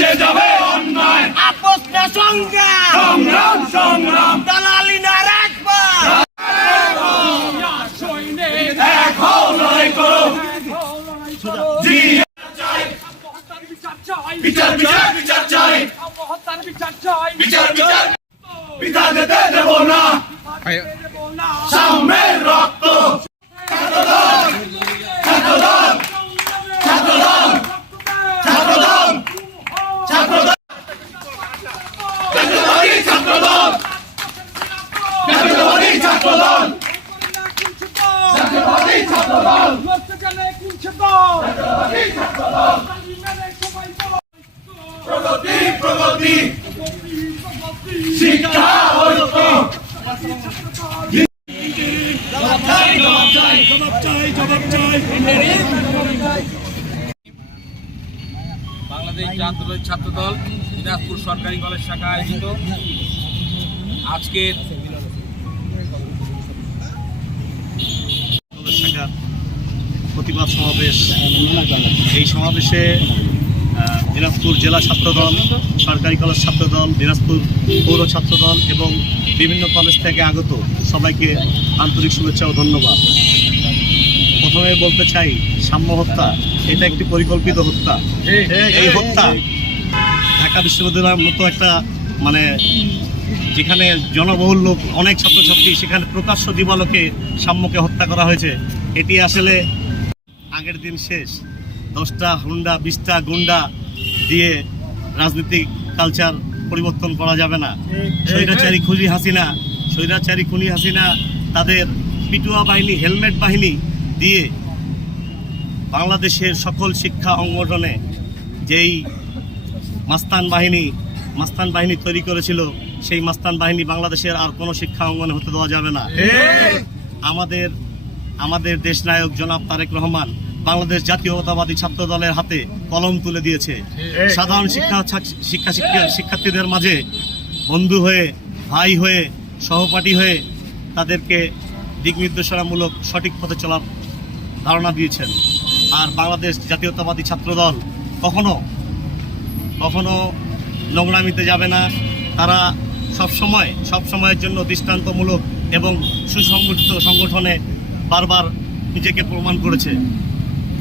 মিশে যাবে অন্যায়। আপোষ না সংগ্রাম। সংগ্রাম সংগ্রাম। দালালি না রাখবার এক হও লড়াই করো। বিচার বিচার বিচার চাই। বিচার বিচার। পিতা দেব না। সাম্যের রক্ত ছাত্রদল ছাত্রদল ছাত্রদল ছাত্রদল ছাত্রদল জাতীয়তাবাদী ছাত্রদল ছাত্রদল। ছাত্রদল। প্রগতি প্রগতি। শিক্ষা ঐক্য। বাংলাদেশ জাতীয় ছাত্র দল দিনাজপুর সরকারি কলেজ শাখা আয়োজিত। আজকের প্রতিবাদ সমাবেশ এই সমাবেশে দিনাজপুর জেলা ছাত্রদল, সরকারি কলেজ ছাত্রদল, দিনাজপুর পৌর ছাত্রদল এবং বিভিন্ন কলেজ থেকে আগত সবাইকে আন্তরিক শুভেচ্ছা ও ধন্যবাদ। প্রথমে বলতে চাই, সাম্য হত্যা, এটা একটি পরিকল্পিত হত্যা। এই হত্যা ঢাকা বিশ্ববিদ্যালয়ের মতো একটা মানে যেখানে জনবহুল লোক, অনেক ছাত্রছাত্রী সেখানে প্রকাশ্য দিবালোকে সাম্যকে হত্যা করা হয়েছে, এটি আসলে আগের দিন শেষ। দশটা হুন্ডা বিশটা গুন্ডা দিয়ে রাজনৈতিক কালচার পরিবর্তন করা যাবে না। স্বৈরাচারী খুনি হাসিনা স্বৈরাচারী খুনি হাসিনা তাদের পিটুয়া বাহিনী হেলমেট বাহিনী দিয়ে বাংলাদেশের সকল শিক্ষা অঙ্গনে যেই মাস্তান বাহিনী মাস্তান বাহিনী তৈরি করেছিল সেই মাস্তান বাহিনী বাংলাদেশের আর কোনো শিক্ষা অঙ্গনে হতে দেওয়া যাবে না। আমাদের আমাদের দেশনায়ক জনাব তারেক রহমান বাংলাদেশ জাতীয়তাবাদী ছাত্র দলের হাতে কলম তুলে দিয়েছে। সাধারণ শিক্ষা শিক্ষা শিক্ষা শিক্ষার্থীদের মাঝে বন্ধু হয়ে ভাই হয়ে সহপাঠী হয়ে তাদেরকে দিক নির্দেশনামূলক সঠিক পথে চলার ধারণা দিয়েছেন। আর বাংলাদেশ জাতীয়তাবাদী ছাত্র দল কখনো কখনো নোংরামিতে যাবে না। তারা সব সময় সব সময়ের জন্য দৃষ্টান্তমূলক এবং সুসংগঠিত সংগঠনে বারবার নিজেকে প্রমাণ করেছে।